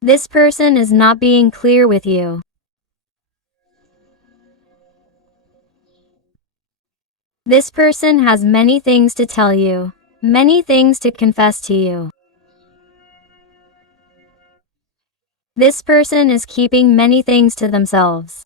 This person is not being clear with you. This person has many things to tell you, many things to confess to you. This person is keeping many things to themselves.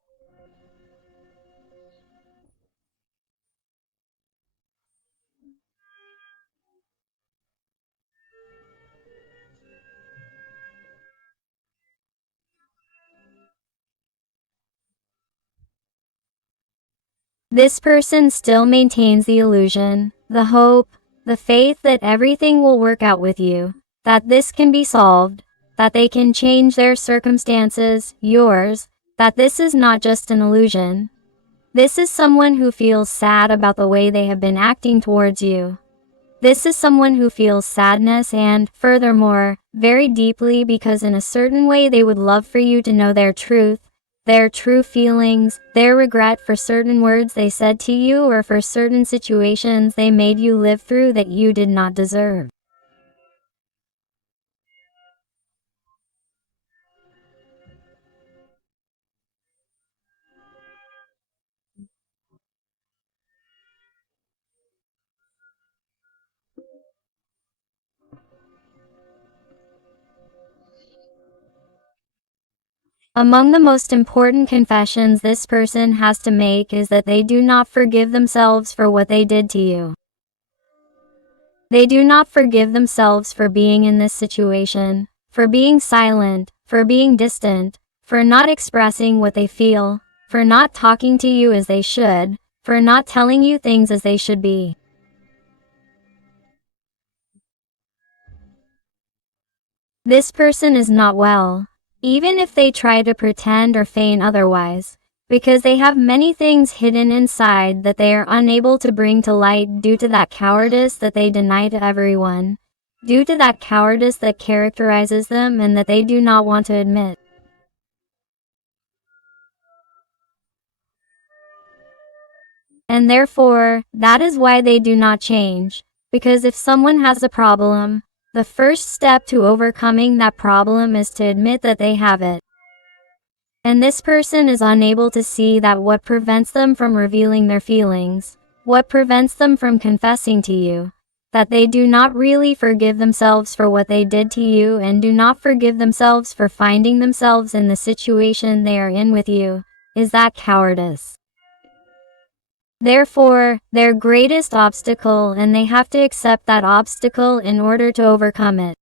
This person still maintains the illusion, the hope, the faith that everything will work out with you, that this can be solved, that they can change their circumstances, yours, that this is not just an illusion. This is someone who feels sad about the way they have been acting towards you. This is someone who feels sadness and, furthermore, very deeply, because in a certain way they would love for you to know their truth, their true feelings, their regret for certain words they said to you or for certain situations they made you live through that you did not deserve. Among the most important confessions this person has to make is that they do not forgive themselves for what they did to you. They do not forgive themselves for being in this situation, for being silent, for being distant, for not expressing what they feel, for not talking to you as they should, for not telling you things as they should be. This person is not well, even if they try to pretend or feign otherwise, because they have many things hidden inside that they are unable to bring to light due to that cowardice that they deny to everyone, due to that cowardice that characterizes them and that they do not want to admit. And therefore, that is why they do not change, because if someone has a problem, the first step to overcoming that problem is to admit that they have it. And this person is unable to see that what prevents them from revealing their feelings, what prevents them from confessing to you, that they do not really forgive themselves for what they did to you and do not forgive themselves for finding themselves in the situation they are in with you, is that cowardice. Therefore, their greatest obstacle, and they have to accept that obstacle in order to overcome it.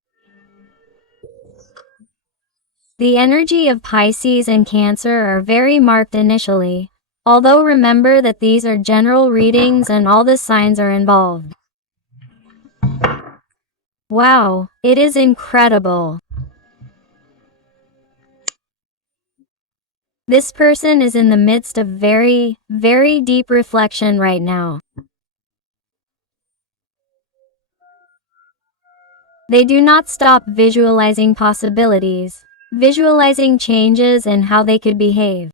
The energy of Pisces and Cancer are very marked initially, although remember that these are general readings and all the signs are involved. Wow, it is incredible. This person is in the midst of very, very deep reflection right now. They do not stop visualizing possibilities, visualizing changes and how they could behave.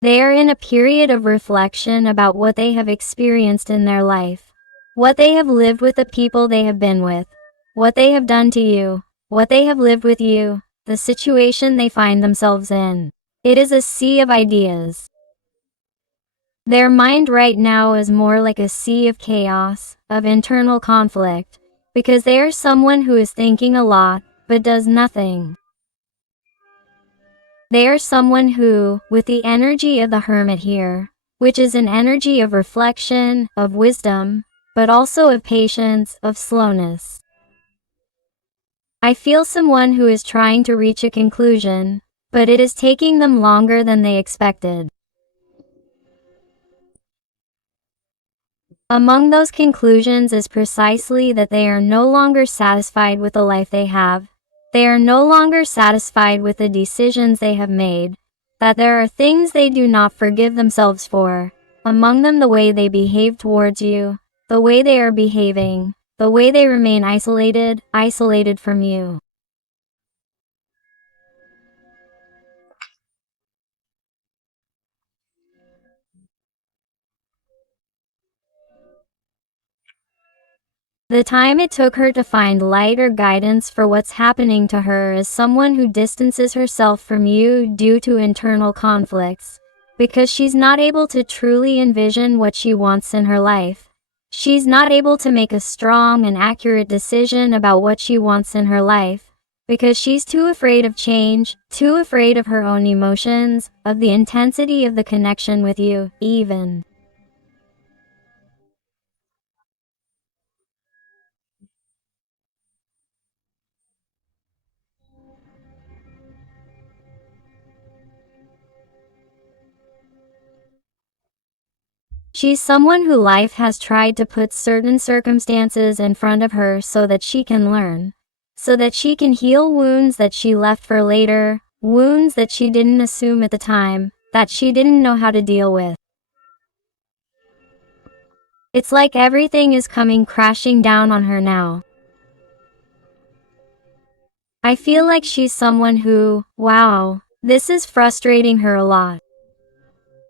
They are in a period of reflection about what they have experienced in their life, what they have lived with the people they have been with, what they have done to you, what they have lived with you, the situation they find themselves in. It is a sea of ideas. Their mind right now is more like a sea of chaos, of internal conflict, because they are someone who is thinking a lot, but does nothing. They are someone who, with the energy of the Hermit here, which is an energy of reflection, of wisdom, but also of patience, of slowness. I feel someone who is trying to reach a conclusion, but it is taking them longer than they expected. Among those conclusions is precisely that they are no longer satisfied with the life they have. They are no longer satisfied with the decisions they have made, that there are things they do not forgive themselves for, among them the way they behave towards you, the way they are behaving, the way they remain isolated from you. The time it took her to find light or guidance for what's happening to her is someone who distances herself from you due to internal conflicts, because she's not able to truly envision what she wants in her life. She's not able to make a strong and accurate decision about what she wants in her life, because she's too afraid of change, too afraid of her own emotions, of the intensity of the connection with you, even. She's someone who life has tried to put certain circumstances in front of her so that she can learn, so that she can heal wounds that she left for later, wounds that she didn't assume at the time, that she didn't know how to deal with. It's like everything is coming crashing down on her now. I feel like she's someone who, wow, this is frustrating her a lot.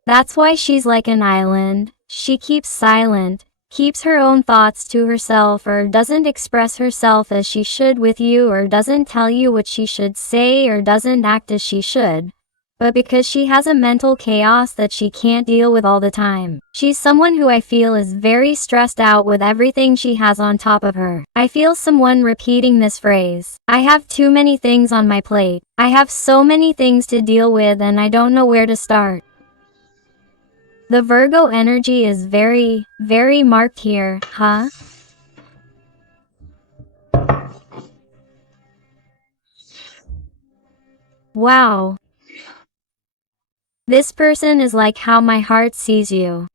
That's why she's like an island. She keeps silent, keeps her own thoughts to herself, or doesn't express herself as she should with you, or doesn't tell you what she should say, or doesn't act as she should. But because she has a mental chaos that she can't deal with all the time. She's someone who I feel is very stressed out with everything she has on top of her. I feel someone repeating this phrase. I have too many things on my plate. I have so many things to deal with and I don't know where to start. The Virgo energy is very, very marked here, huh? Wow. This person is like how my heart sees you.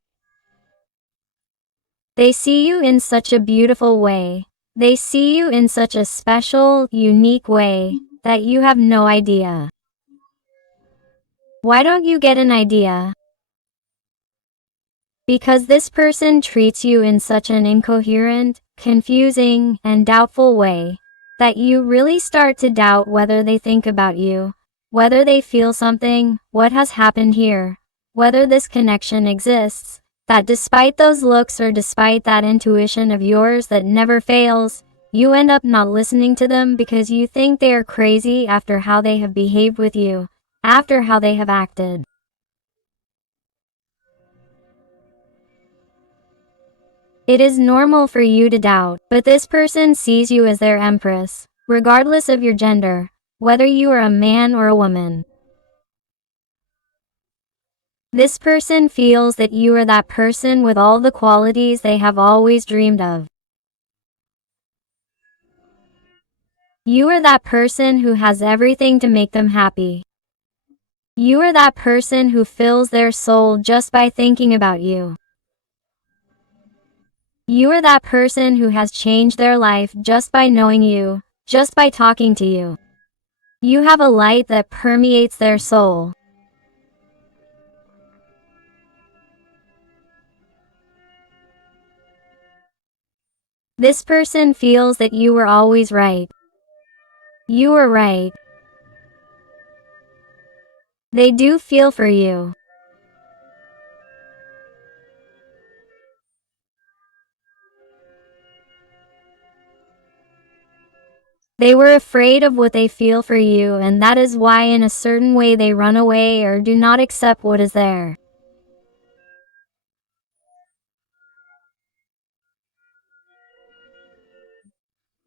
They see you in such a beautiful way. They see you in such a special, unique way that you have no idea. Why don't you get an idea? Because this person treats you in such an incoherent, confusing, and doubtful way that you really start to doubt whether they think about you, whether they feel something, what has happened here, whether this connection exists, that despite those looks or despite that intuition of yours that never fails, you end up not listening to them because you think they are crazy after how they have behaved with you, after how they have acted. It is normal for you to doubt, but this person sees you as their empress, regardless of your gender, whether you are a man or a woman. This person feels that you are that person with all the qualities they have always dreamed of. You are that person who has everything to make them happy. You are that person who fills their soul just by thinking about you. You are that person who has changed their life just by knowing you, just by talking to you. You have a light that permeates their soul. This person feels that you were always right. You were right. They do feel for you. They were afraid of what they feel for you, and that is why in a certain way they run away or do not accept what is there.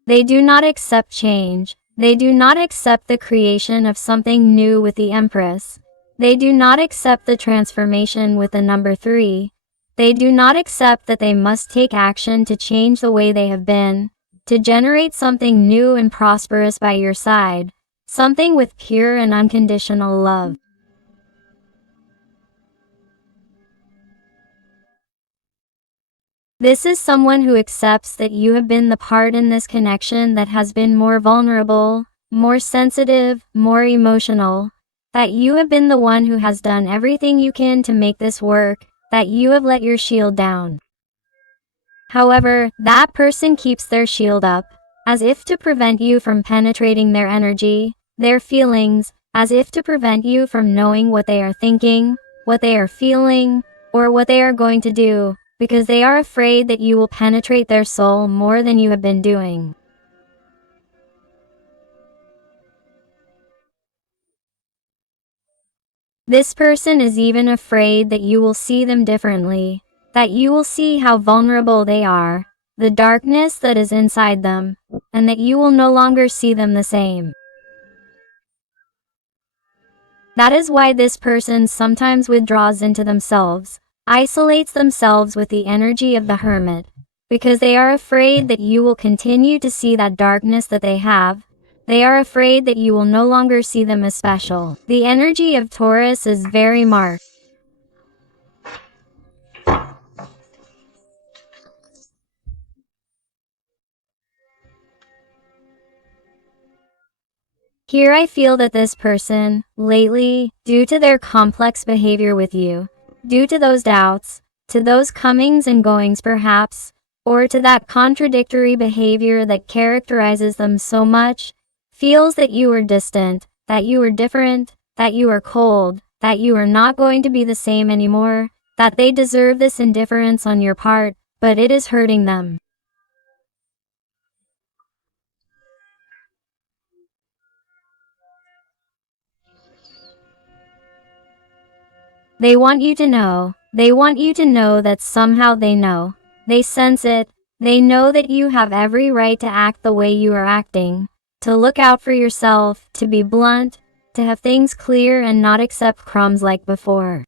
They do not accept change. They do not accept the creation of something new with the Empress. They do not accept the transformation with the number 3. They do not accept that they must take action to change the way they have been, to generate something new and prosperous by your side, something with pure and unconditional love. This is someone who accepts that you have been the part in this connection that has been more vulnerable, more sensitive, more emotional, that you have been the one who has done everything you can to make this work, that you have let your shield down. However, that person keeps their shield up, as if to prevent you from penetrating their energy, their feelings, as if to prevent you from knowing what they are thinking, what they are feeling, or what they are going to do, because they are afraid that you will penetrate their soul more than you have been doing. This person is even afraid that you will see them differently, that you will see how vulnerable they are, the darkness that is inside them, and that you will no longer see them the same. That is why this person sometimes withdraws into themselves, isolates themselves with the energy of the hermit, because they are afraid that you will continue to see that darkness that they have. They are afraid that you will no longer see them as special. The energy of Taurus is very marked. Here I feel that this person, lately, due to their complex behavior with you, due to those doubts, to those comings and goings perhaps, or to that contradictory behavior that characterizes them so much, feels that you are distant, that you are different, that you are cold, that you are not going to be the same anymore, that they deserve this indifference on your part, but it is hurting them. They want you to know that somehow they know. They sense it. They know that you have every right to act the way you are acting, to look out for yourself, to be blunt, to have things clear and not accept crumbs like before.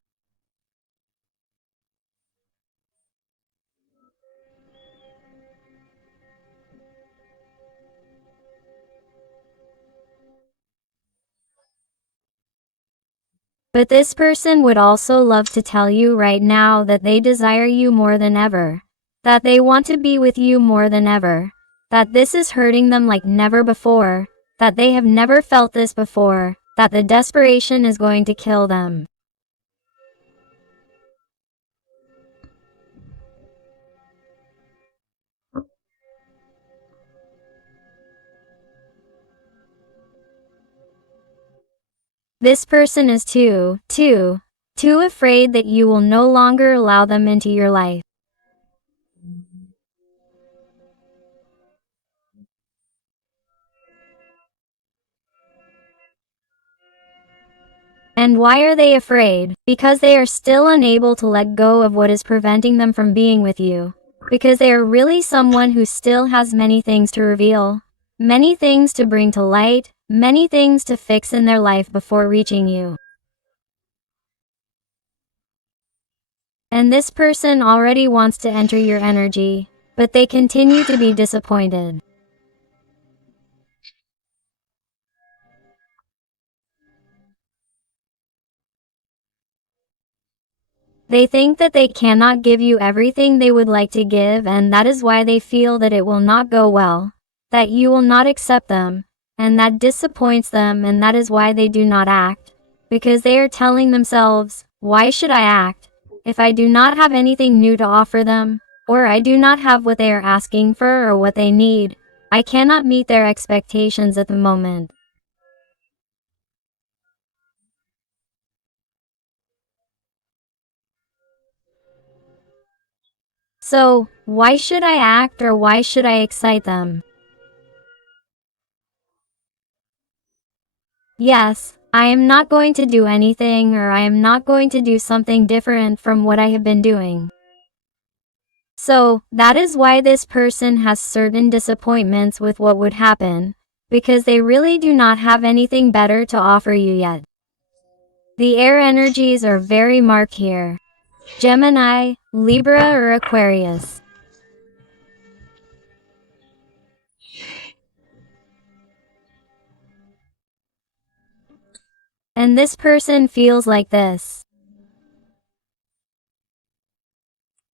But this person would also love to tell you right now that they desire you more than ever, that they want to be with you more than ever, that this is hurting them like never before, that they have never felt this before, that the desperation is going to kill them. This person is too afraid that you will no longer allow them into your life. And why are they afraid? Because they are still unable to let go of what is preventing them from being with you. Because they are really someone who still has many things to reveal, many things to bring to light, many things to fix in their life before reaching you. And this person already wants to enter your energy, but they continue to be disappointed. They think that they cannot give you everything they would like to give, and that is why they feel that it will not go well, that you will not accept them, and that disappoints them, and that is why they do not act, because they are telling themselves, why should I act, if I do not have anything new to offer them, or I do not have what they are asking for or what they need, I cannot meet their expectations at the moment. So, why should I act or why should I excite them? Yes, I am not going to do anything, or I am not going to do something different from what I have been doing. So, that is why this person has certain disappointments with what would happen, because they really do not have anything better to offer you yet. The air energies are very marked here. Gemini, Libra, or Aquarius. And this person feels like this.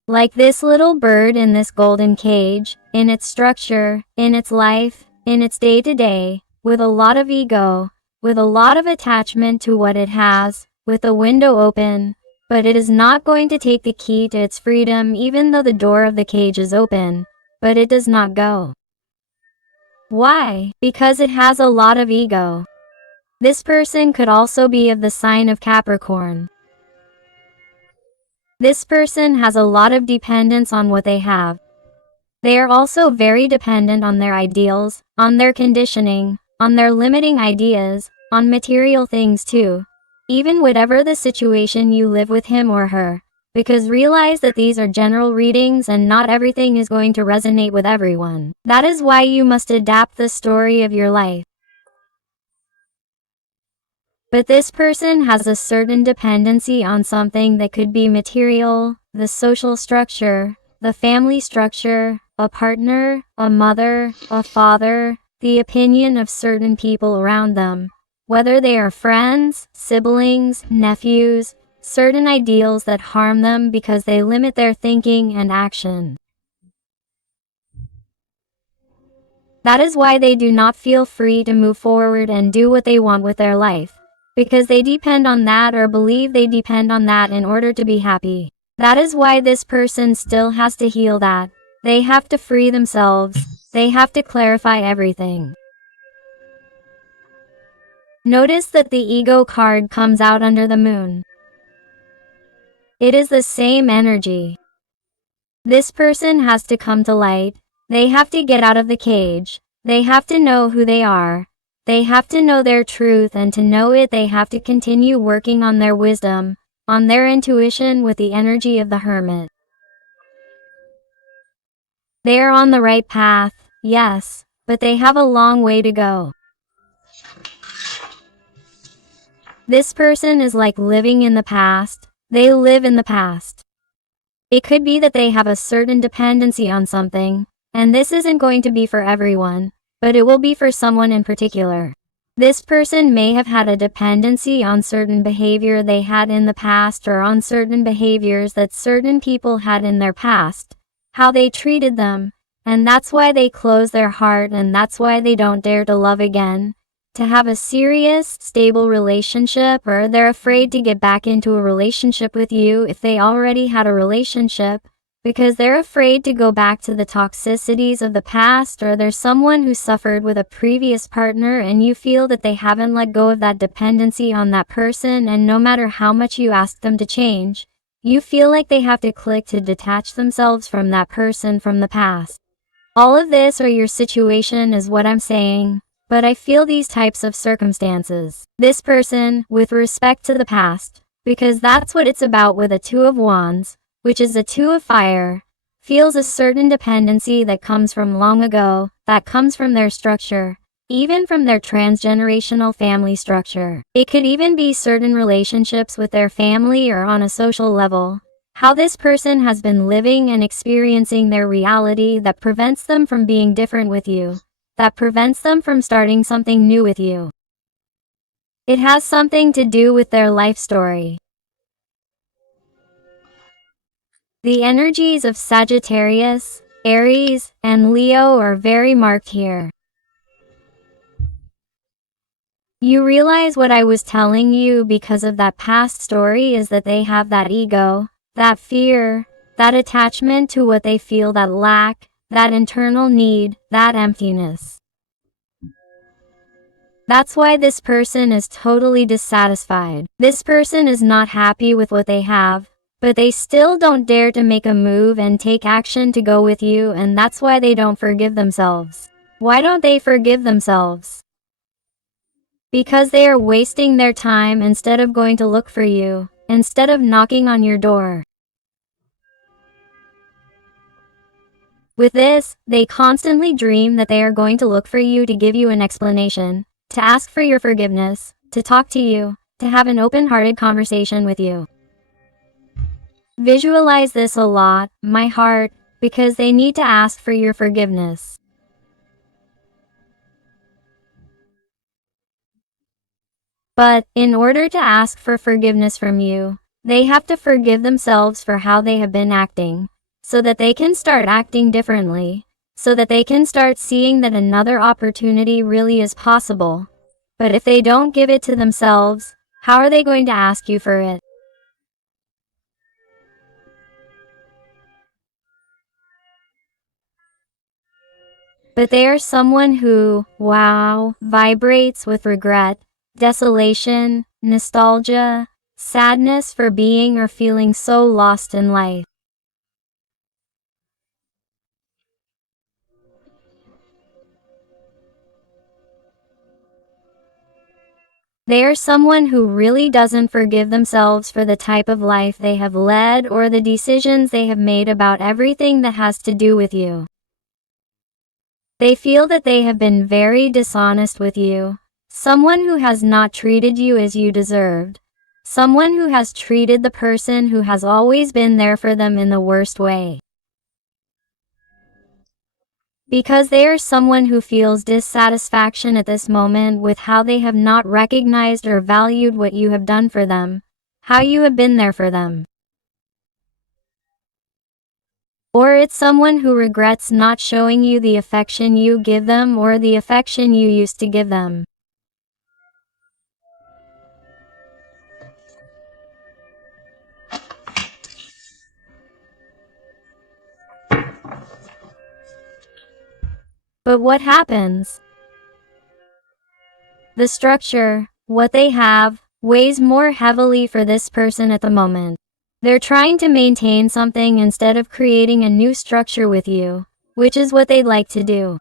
Like this little bird in this golden cage, in its structure, in its life, in its day-to-day, with a lot of ego, with a lot of attachment to what it has, with the window open, but it is not going to take the key to its freedom even though the door of the cage is open, but it does not go. Why? Because it has a lot of ego. This person could also be of the sign of Capricorn. This person has a lot of dependence on what they have. They are also very dependent on their ideals, on their conditioning, on their limiting ideas, on material things too. Even whatever the situation you live with him or her. Because realize that these are general readings and not everything is going to resonate with everyone. That is why you must adapt the story of your life. But this person has a certain dependency on something that could be material, the social structure, the family structure, a partner, a mother, a father, the opinion of certain people around them, whether they are friends, siblings, nephews, certain ideals that harm them because they limit their thinking and action. That is why they do not feel free to move forward and do what they want with their life. Because they depend on that or believe they depend on that in order to be happy. That is why this person still has to heal that. They have to free themselves. They have to clarify everything. Notice that the ego card comes out under the moon. It is the same energy. This person has to come to light. They have to get out of the cage. They have to know who they are. They have to know their truth, and to know it they have to continue working on their wisdom, on their intuition with the energy of the hermit. They are on the right path, yes, but they have a long way to go. This person is like living in the past. They live in the past. It could be that they have a certain dependency on something, and this isn't going to be for everyone, but it will be for someone in particular. This person may have had a dependency on certain behavior they had in the past or on certain behaviors that certain people had in their past, how they treated them, and that's why they close their heart and that's why they don't dare to love again, to have a serious, stable relationship, or they're afraid to get back into a relationship with you if they already had a relationship, because they're afraid to go back to the toxicities of the past, or there's someone who suffered with a previous partner and you feel that they haven't let go of that dependency on that person, and no matter how much you ask them to change, you feel like they have to click to detach themselves from that person from the past. All of this or your situation is what I'm saying, but I feel these types of circumstances. This person, with respect to the past, because that's what it's about with a Two of Wands, which is a Two of Fire, feels a certain dependency that comes from long ago, that comes from their structure, even from their transgenerational family structure. It could even be certain relationships with their family or on a social level. How this person has been living and experiencing their reality that prevents them from being different with you, that prevents them from starting something new with you. It has something to do with their life story. The energies of Sagittarius, Aries, and Leo are very marked here. You realize what I was telling you because of that past story is that they have that ego, that fear, that attachment to what they feel, that lack, that internal need, that emptiness. That's why this person is totally dissatisfied. This person is not happy with what they have, but they still don't dare to make a move and take action to go with you, and that's why they don't forgive themselves. Why don't they forgive themselves? Because they are wasting their time instead of going to look for you, instead of knocking on your door. With this, they constantly dream that they are going to look for you to give you an explanation, to ask for your forgiveness, to talk to you, to have an open-hearted conversation with you. Visualize this a lot, my heart, because they need to ask for your forgiveness. But, in order to ask for forgiveness from you, they have to forgive themselves for how they have been acting, so that they can start acting differently, so that they can start seeing that another opportunity really is possible. But if they don't give it to themselves, how are they going to ask you for it? But they are someone who, wow, vibrates with regret, desolation, nostalgia, sadness for being or feeling so lost in life. They are someone who really doesn't forgive themselves for the type of life they have led or the decisions they have made about everything that has to do with you. They feel that they have been very dishonest with you, someone who has not treated you as you deserved, someone who has treated the person who has always been there for them in the worst way. Because they are someone who feels dissatisfaction at this moment with how they have not recognized or valued what you have done for them, how you have been there for them. Or it's someone who regrets not showing you the affection you give them or the affection you used to give them. But what happens? The structure, what they have, weighs more heavily for this person at the moment. They're trying to maintain something instead of creating a new structure with you, which is what they'd like to do.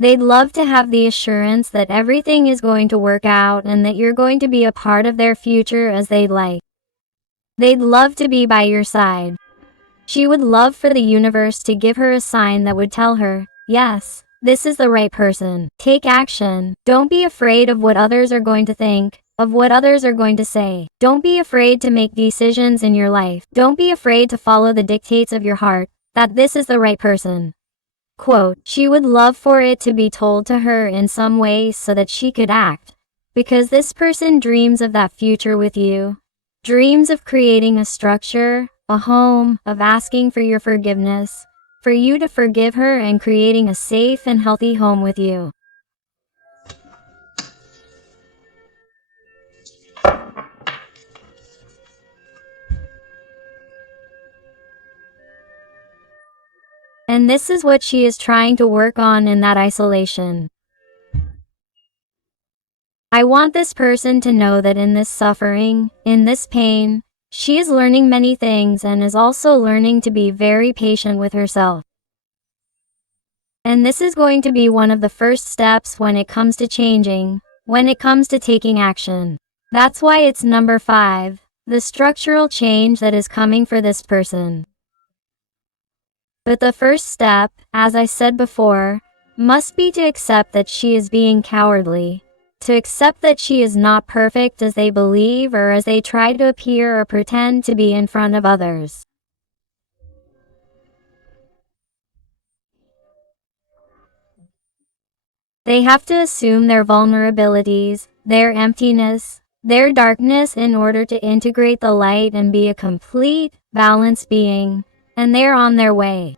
They'd love to have the assurance that everything is going to work out and that you're going to be a part of their future as they'd like. They'd love to be by your side. She would love for the universe to give her a sign that would tell her, yes, this is the right person. Take action. Don't be afraid of what others are going to think, of what others are going to say. Don't be afraid to make decisions in your life. Don't be afraid to follow the dictates of your heart, that this is the right person. Quote, she would love for it to be told to her in some way so that she could act. Because this person dreams of that future with you. Dreams of creating a structure, a home, of asking for your forgiveness, for you to forgive her and creating a safe and healthy home with you. And this is what she is trying to work on in that isolation. I want this person to know that in this suffering, in this pain, she is learning many things and is also learning to be very patient with herself. And this is going to be one of the first steps when it comes to changing, when it comes to taking action. That's why it's number 5, the structural change that is coming for this person. But the first step, as I said before, must be to accept that she is being cowardly, to accept that she is not perfect as they believe or as they try to appear or pretend to be in front of others. They have to assume their vulnerabilities, their emptiness, their darkness in order to integrate the light and be a complete, balanced being, and they're on their way.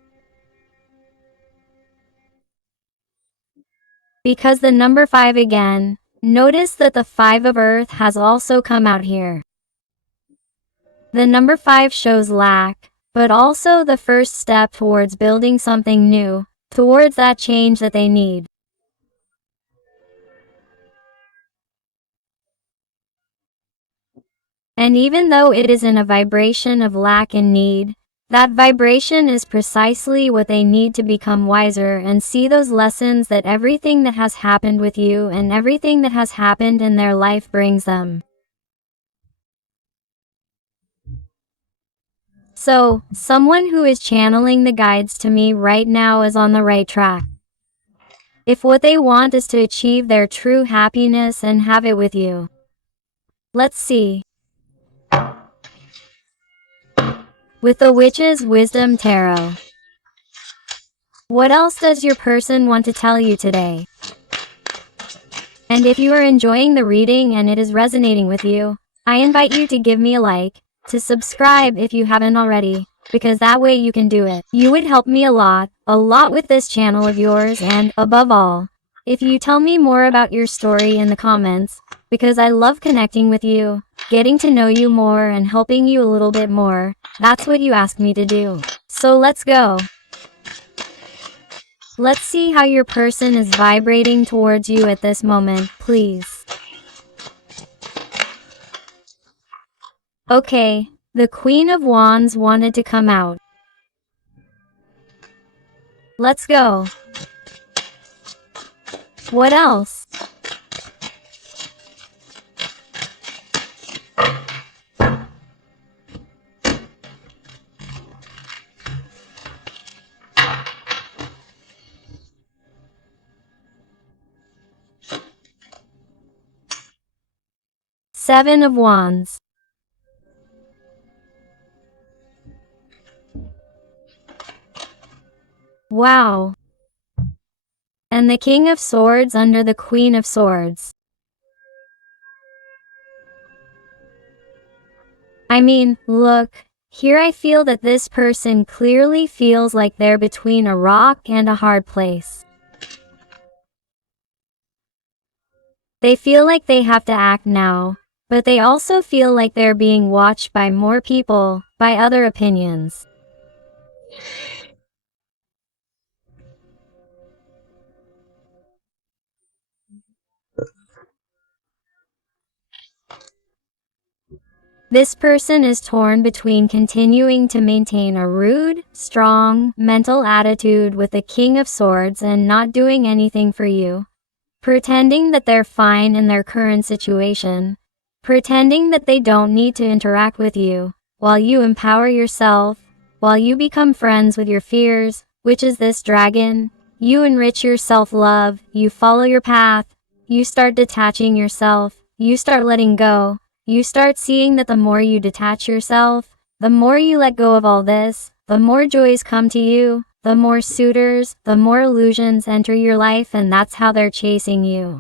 Because the number 5 again, notice that the 5 of Earth has also come out here. The number 5 shows lack, but also the first step towards building something new, towards that change that they need. And even though it is in a vibration of lack and need, that vibration is precisely what they need to become wiser and see those lessons that everything that has happened with you and everything that has happened in their life brings them. So, someone who is channeling the guides to me right now is on the right track. If what they want is to achieve their true happiness and have it with you. Let's see. With the Witch's Wisdom Tarot. What else does your person want to tell you today? And if you are enjoying the reading and it is resonating with you, I invite you to give me a like, to subscribe if you haven't already, because that way you can do it. You would help me a lot with this channel of yours, and, above all, if you tell me more about your story in the comments, because I love connecting with you, getting to know you more and helping you a little bit more. That's what you asked me to do. So let's go. Let's see how your person is vibrating towards you at this moment, please. Okay, the Queen of Wands wanted to come out. Let's go. What else? Seven of Wands. Wow. And the King of Swords under the Queen of Swords. I mean, look, here I feel that this person clearly feels like they're between a rock and a hard place. They feel like they have to act now, but they also feel like they're being watched by more people, by other opinions. This person is torn between continuing to maintain a rude, strong, mental attitude with the King of Swords and not doing anything for you. Pretending that they're fine in their current situation. Pretending that they don't need to interact with you, while you empower yourself, while you become friends with your fears, which is this dragon. You enrich your self-love, you follow your path, you start detaching yourself, you start letting go. You start seeing that the more you detach yourself, the more you let go of all this, the more joys come to you, the more suitors, the more illusions enter your life, and that's how they're chasing you.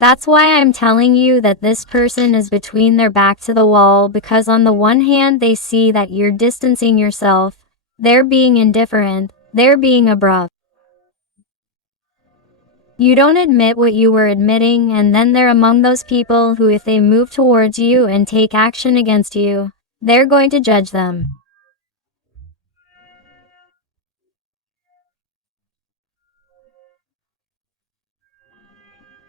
That's why I'm telling you that this person is between their back to the wall, because on the one hand they see that you're distancing yourself, they're being indifferent, they're being abrupt. You don't admit what you were admitting, and then they're among those people who, if they move towards you and take action against you, they're going to judge them.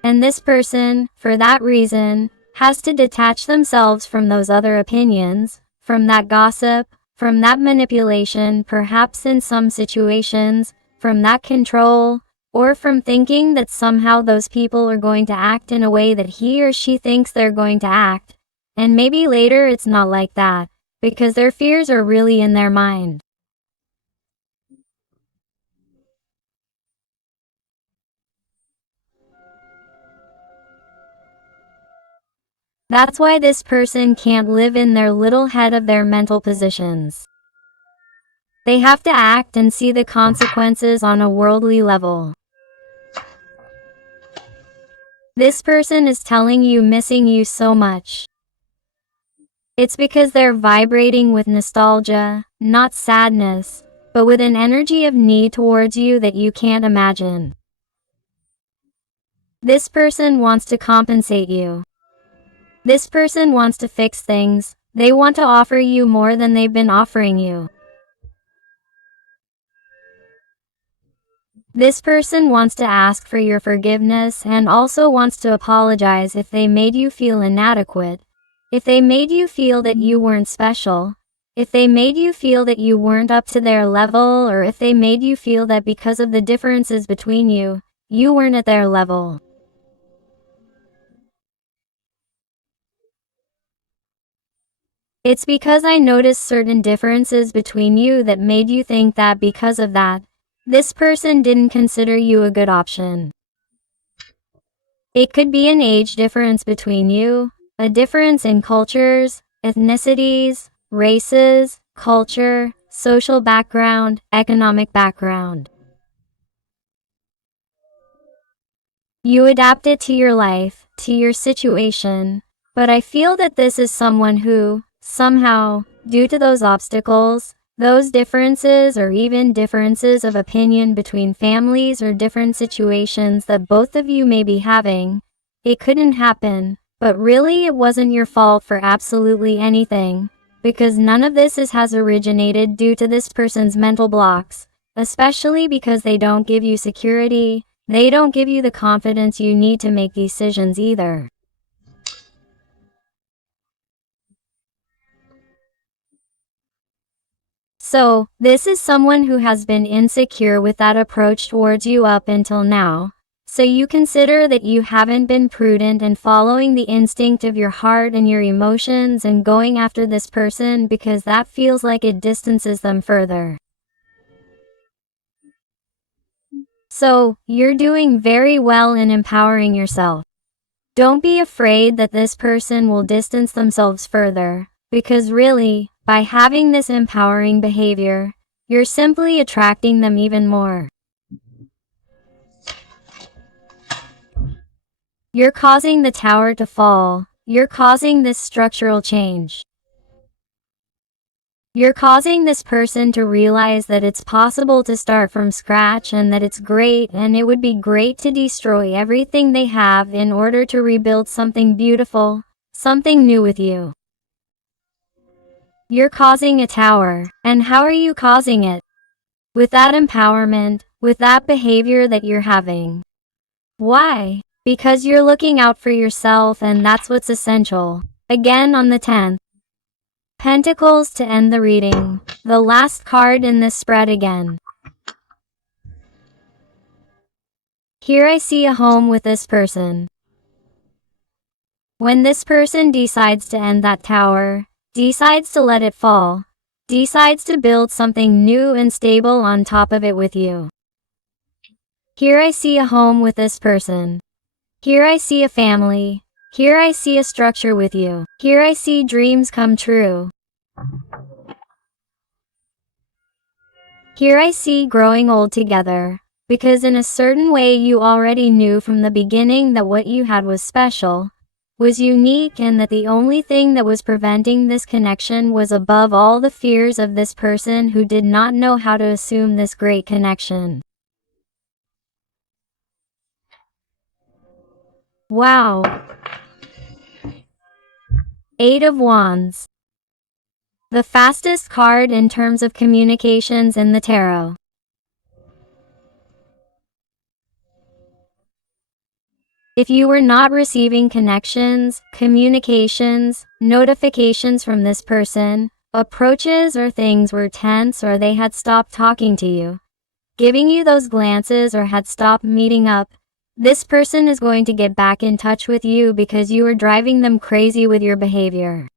And this person, for that reason, has to detach themselves from those other opinions, from that gossip, from that manipulation, perhaps in some situations, from that control, or from thinking that somehow those people are going to act in a way that he or she thinks they're going to act. And maybe later it's not like that, because their fears are really in their mind. That's why this person can't live in their little head of their mental positions. They have to act and see the consequences on a worldly level. This person is telling you missing you so much. It's because they're vibrating with nostalgia, not sadness, but with an energy of need towards you that you can't imagine. This person wants to compensate you. This person wants to fix things. They want to offer you more than they've been offering you. This person wants to ask for your forgiveness and also wants to apologize if they made you feel inadequate, if they made you feel that you weren't special, if they made you feel that you weren't up to their level, or if they made you feel that because of the differences between you, you weren't at their level. It's because I noticed certain differences between you that made you think that because of that, this person didn't consider you a good option. It could be an age difference between you, a difference in cultures, ethnicities, races, culture, social background, economic background. You adapt it to your life, to your situation, but I feel that this is someone who, somehow, due to those obstacles, those differences or even differences of opinion between families or different situations that both of you may be having, it couldn't happen, but really it wasn't your fault for absolutely anything, because none of this has originated due to this person's mental blocks, especially because they don't give you security. They don't give you the confidence you need to make decisions either. So, this is someone who has been insecure with that approach towards you up until now. So you consider that you haven't been prudent in following the instinct of your heart and your emotions and going after this person because that feels like it distances them further. So, you're doing very well in empowering yourself. Don't be afraid that this person will distance themselves further, because really, by having this empowering behavior, you're simply attracting them even more. You're causing the tower to fall. You're causing this structural change. You're causing this person to realize that it's possible to start from scratch and that it's great and it would be great to destroy everything they have in order to rebuild something beautiful, something new with you. You're causing a tower, and how are you causing it? With that empowerment, with that behavior that you're having. Why? Because you're looking out for yourself and that's what's essential. Again on the 10th. Pentacles to end the reading. The last card in this spread again. Here I see a home with this person. When this person decides to end that tower, decides to let it fall, decides to build something new and stable on top of it with you. Here I see a home with this person. Here I see a family. Here I see a structure with you. Here I see dreams come true. Here I see growing old together, because in a certain way you already knew from the beginning that what you had was special, was unique, and that the only thing that was preventing this connection was above all the fears of this person who did not know how to assume this great connection. Wow. 8 of Wands. The fastest card in terms of communications in the tarot. If you were not receiving connections, communications, notifications from this person, approaches or things were tense or they had stopped talking to you, giving you those glances or had stopped meeting up, this person is going to get back in touch with you because you are driving them crazy with your behavior.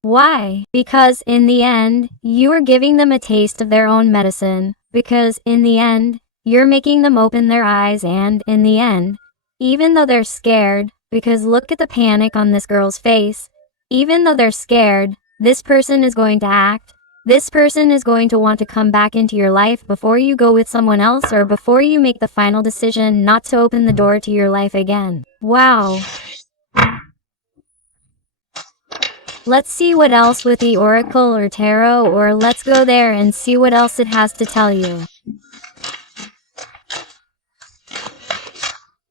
Why? Because in the end, you are giving them a taste of their own medicine, because in the end, you're making them open their eyes, and in the end, even though they're scared, because look at the panic on this girl's face, even though they're scared, this person is going to act. This person is going to want to come back into your life before you go with someone else or before you make the final decision not to open the door to your life again. Wow. Let's see what else with the Oracle or Tarot, or let's go there and see what else it has to tell you.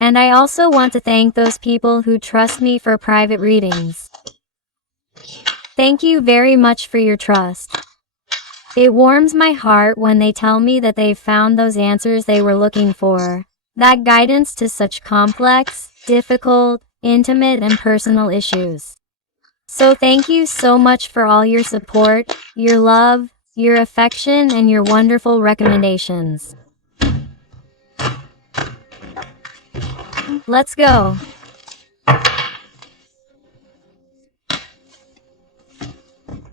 And I also want to thank those people who trust me for private readings. Thank you very much for your trust. It warms my heart when they tell me that they've found those answers they were looking for, that guidance to such complex, difficult, intimate, and personal issues. So thank you so much for all your support, your love, your affection, and your wonderful recommendations. Let's go.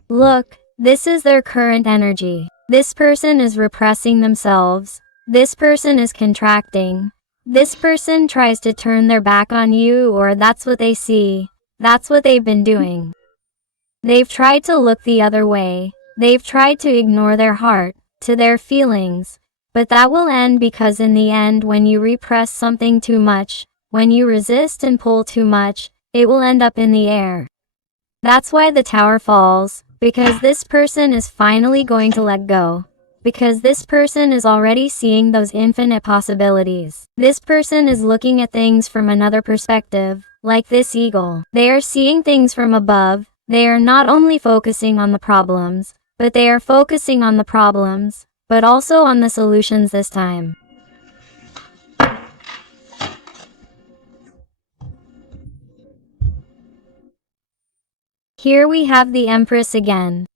Look, this is their current energy. This person is repressing themselves. This person is contracting. This person tries to turn their back on you, or that's what they see. That's what they've been doing. They've tried to look the other way. They've tried to ignore their heart, to their feelings. But that will end, because in the end, when you repress something too much, when you resist and pull too much, it will end up in the air. That's why the tower falls, because this person is finally going to let go. Because this person is already seeing those infinite possibilities. This person is looking at things from another perspective, like this eagle. They are seeing things from above. They are not only focusing on the problems, but they are focusing on the problems, but also on the solutions this time. Here we have the Empress again.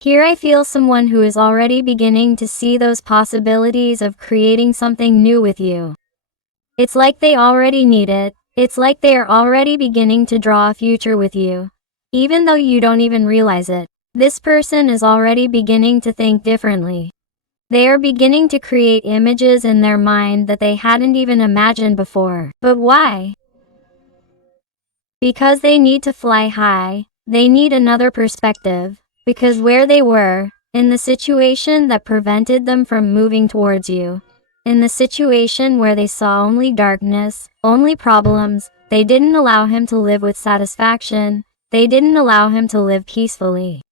Here I feel someone who is already beginning to see those possibilities of creating something new with you. It's like they already need it. It's like they are already beginning to draw a future with you. Even though you don't even realize it, this person is already beginning to think differently. They are beginning to create images in their mind that they hadn't even imagined before. But why? Because they need to fly high. They need another perspective. Because where they were, in the situation that prevented them from moving towards you, in the situation where they saw only darkness, only problems, they didn't allow him to live with satisfaction, they didn't allow him to live peacefully.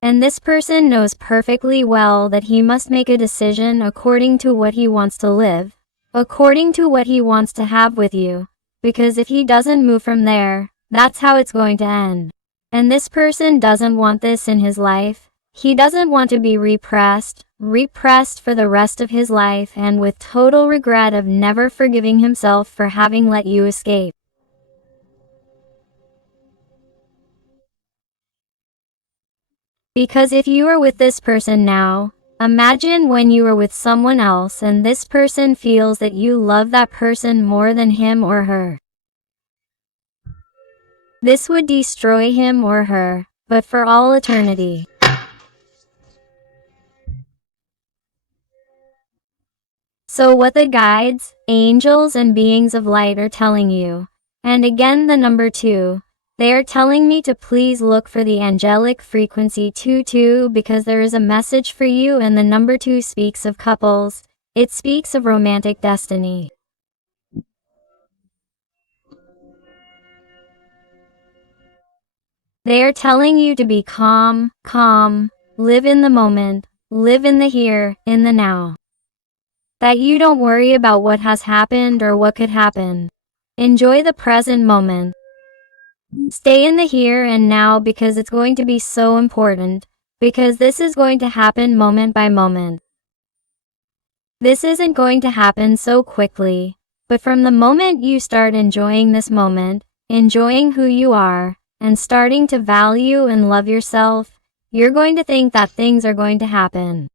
And this person knows perfectly well that he must make a decision according to what he wants to live, according to what he wants to have with you, because if he doesn't move from there, that's how it's going to end. And this person doesn't want this in his life. He doesn't want to be repressed for the rest of his life and with total regret of never forgiving himself for having let you escape. Because if you are with this person now, imagine when you are with someone else and this person feels that you love that person more than him or her. This would destroy him or her, but for all eternity. So what the guides, angels and beings of light are telling you, and again the number 2, they are telling me to please look for the angelic frequency 22 because there is a message for you, and the number 2 speaks of couples, it speaks of romantic destiny. They are telling you to be calm, live in the moment, live in the here, in the now. That you don't worry about what has happened or what could happen. Enjoy the present moment. Stay in the here and now because it's going to be so important, because this is going to happen moment by moment. This isn't going to happen so quickly, but from the moment you start enjoying this moment, enjoying who you are, and starting to value and love yourself, you're going to think that things are going to happen.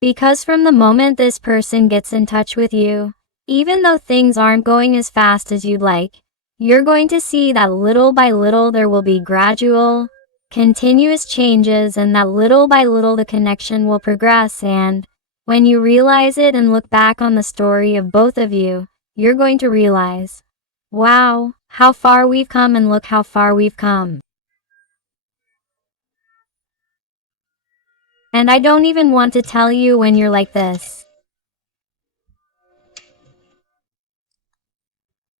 Because from the moment this person gets in touch with you, even though things aren't going as fast as you'd like, you're going to see that little by little there will be gradual, continuous changes, and that little by little the connection will progress, and when you realize it and look back on the story of both of you, you're going to realize, wow, how far we've come, and look how far we've come. And I don't even want to tell you when you're like this.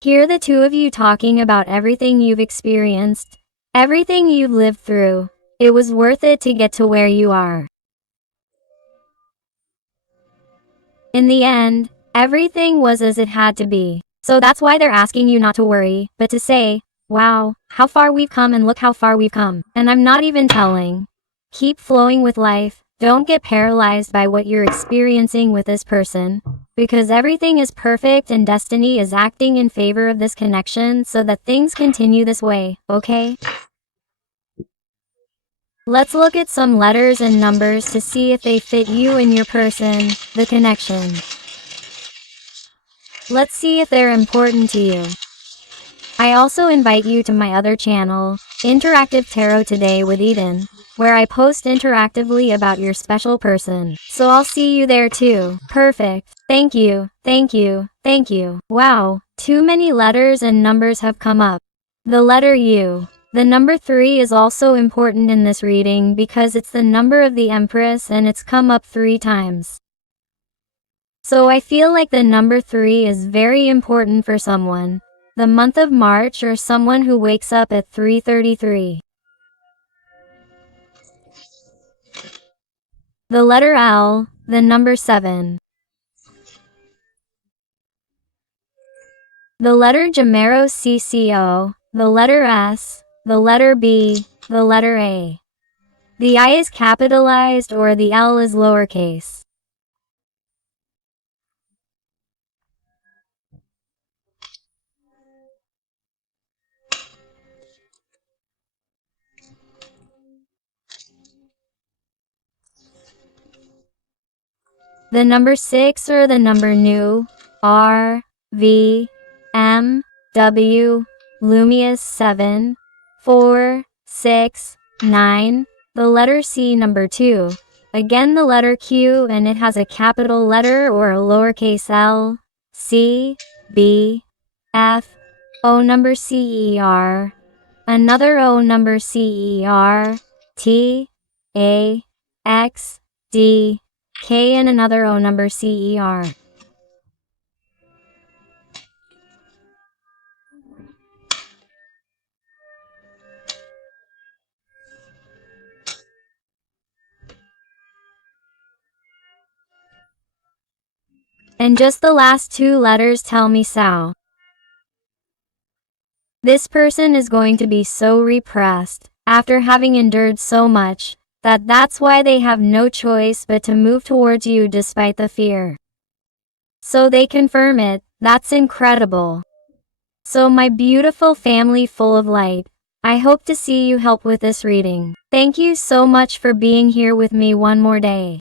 Hear the two of you talking about everything you've experienced, everything you've lived through. It was worth it to get to where you are. In the end, everything was as it had to be. So that's why they're asking you not to worry, but to say, wow, how far we've come, and look how far we've come. And I'm not even telling. Keep flowing with life. Don't get paralyzed by what you're experiencing with this person, because everything is perfect and destiny is acting in favor of this connection so that things continue this way, okay? Let's look at some letters and numbers to see if they fit you and your person, the connection. Let's see if they're important to you. I also invite you to my other channel, Interactive Tarot Today with Eden, where I post interactively about your special person. So I'll see you there too. Perfect. Thank you, thank you, thank you. Wow, too many letters and numbers have come up. The letter U. The number 3 is also important in this reading because it's the number of the Empress and it's come up 3 times. So I feel like the number 3 is very important for someone. The month of March, or someone who wakes up at 3:33. The letter L, the number 7. the letter CCO, the letter S, the letter B, the letter A. The I is capitalized or the L is lowercase. The number 6 or the number new, R, V, M, W, Lumious 7, 4, 6, 9, the letter C number 2, again the letter Q and it has a capital letter or a lowercase l, C, B, F, O number CER, another O number CER, T, A, X, D, K and another O number CER. And just the last 2 letters tell me so. This person is going to be so repressed, after having endured so much, that's why they have no choice but to move towards you despite the fear. So they confirm it, that's incredible. So my beautiful family full of light, I hope to see you help with this reading. Thank you so much for being here with me one more day.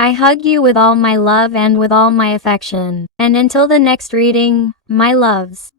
I hug you with all my love and with all my affection. And until the next reading, my loves.